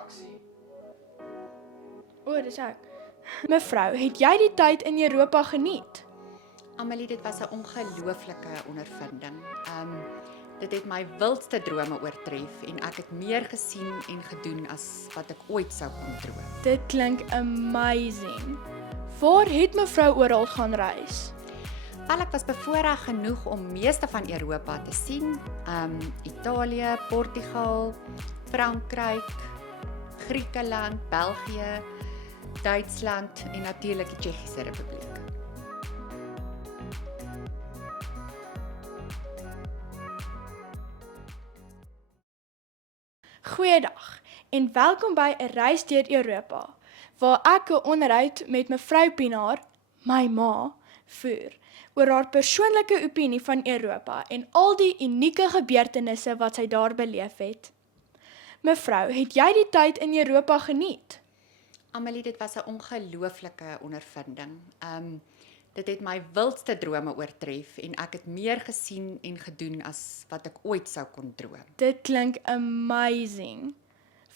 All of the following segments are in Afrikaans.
Aksie. O, dis ek. Mevrou, het jy die tyd in Europa geniet? Amelie, dit was 'n ongelooflike ondervinding. Dit het my wildste drome oortref en ek het meer gesien en gedoen as wat ek ooit sou kon droom. Dit klink amazing. Waar het mevrou oral gaan reis? Wel, ek was bevoorreg genoeg om meeste van Europa te sien. Italië, Portugal, Frankryk, Griekeland, België, Duitsland en natuurlik die Tsjechiese Republiek. Goeiedag en welkom by 'n reis deur Europa, waar ek 'n onderhoud met mevrou Pinaar, my ma, voer oor haar persoonlike opinie van Europa en al die unieke gebeurtenisse wat sy daar beleef het. Mevrou, het jy die tyd in Europa geniet? Amelie, dit was 'n ongelooflike ondervinding. Dit het my wildste drome oortref en ek het meer gesien en gedoen as wat ek ooit sou kon droom. Dit klink amazing.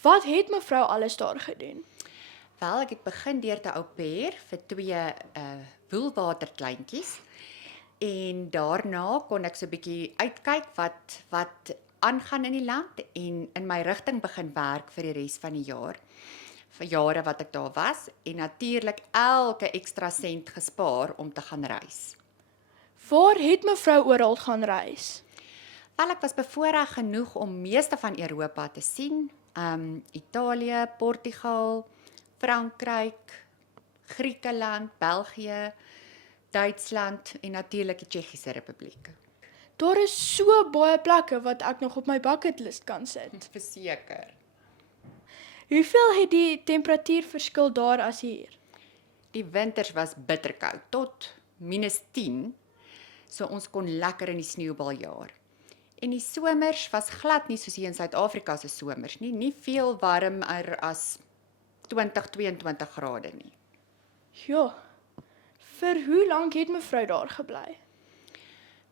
Wat het mevrou alles daar gedoen? Wel, ek het begin deur te au pair vir 2 woelwaterkleintjies en daarna kon ek so 'n bietjie uitkyk wat aangaan in die land en in my rigting begin werk vir die res van die jaar. Vir jare wat ek daar was en natuurlik elke ekstra sent gespaar om te gaan reis. Waar het mevrou oral gaan reis? Wel, ek was bevoorreg genoeg om meeste van Europa te sien. Italië, Portugal, Frankryk, Griekeland, België, Duitsland en natuurlik die Tsjechiese Republiek. Daar is so baie plekke wat ek nog op my bucketlist kan sit. Verseker. Hoeveel het die temperatuurverskil daar as hier? Die winters was bitterkoud tot -10, so ons kon lekker in die sneeubal jaar. En die somers was glad nie soos hier in Suid-Afrika se somers nie, nie veel warmer as 20-22 grade nie. Ja, vir hoe lank het mevrou daar gebly?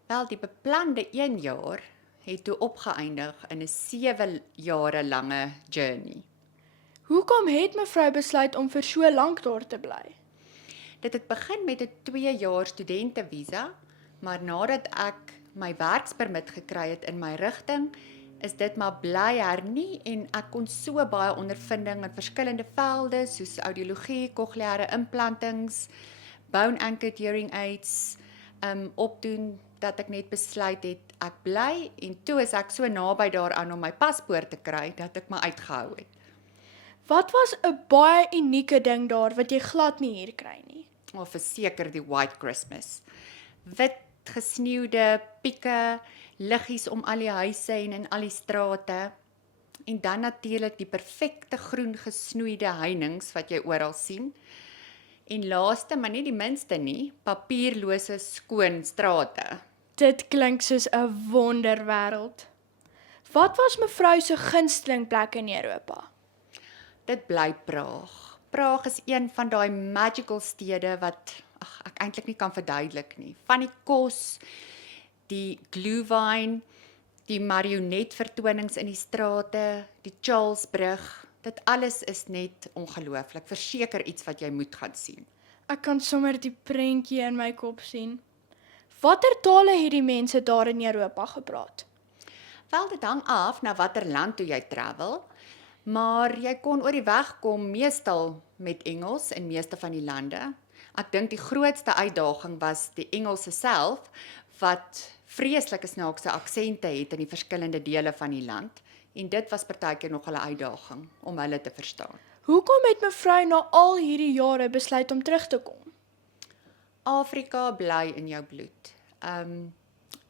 Wel, die beplande 1 jaar het toe opgeëindig in 'n 7 jare lange journey. Hoekom het mevrou besluit om vir so lank daar te bly? Dit het begin met 'n 2 jaar studentevisa, maar nadat ek my werkspermit gekry het in my rigting, is dit maar bly hernie en ek kon so baie ondervinding in verskillende velde soos audiologie, cochleaire implantings, bone anchored hearing aids opdoen dat ek net besluit het ek bly en toe is ek so naby daaraan om my paspoort te kry dat ek maar uitgehou het. Wat was 'n baie unieke ding daar wat jy glad nie hier kry nie? Of verseker die White Christmas. Wit gesneeuwde pieke, liggies om al die huise en in al die strate. En dan natuurlik die perfekte groen gesnoeide heininge wat jy oral sien. En laaste, maar nie die minste nie, papierlose skoon strate. Dit klink soos 'n wonderwêreld. Wat was mevrou se gunsteling plek in Europa? Dit bly Praag. Praag is een van daai magical stede wat ek eintlik nie kan verduidelik nie. Van die kos, die glühwein, die marionetvertonings in die strate, die Charlesbrug, dit alles is net ongelooflik. Verseker iets wat jy moet gaan sien. Ek kan sommer die prentjie in my kop sien. Watter tale het die mense daar in Europa gepraat? Wel, dit hang af na watter land toe jy travel, maar jy kon oor die weg kom meestal met Engels in meeste van die lande. Ek dink die grootste uitdaging was die Engelse self, wat vreeslike snaakse aksente het in die verskillende dele van die land, en dit was partykeer nog 'n uitdaging om hulle te verstaan. Hoekom het mevrou na al hierdie jare besluit om terug te kom? Afrika bly in jou bloed.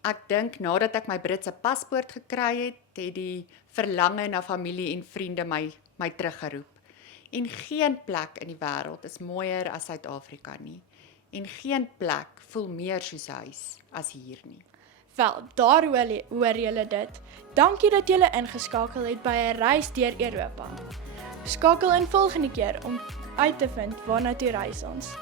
Ek dink nadat ek my Britse paspoort gekry het, het die verlange na familie en vriende my teruggeroep. En geen plek in die wêreld is mooier as Suid-Afrika nie. En geen plek voel meer soos huis as hier nie. Wel, daar hoor julle dit. Dankie dat julle ingeskakel het by 'n reis deur Europa. Skakel in volgende keer om uit te vind waarna toe reis ons.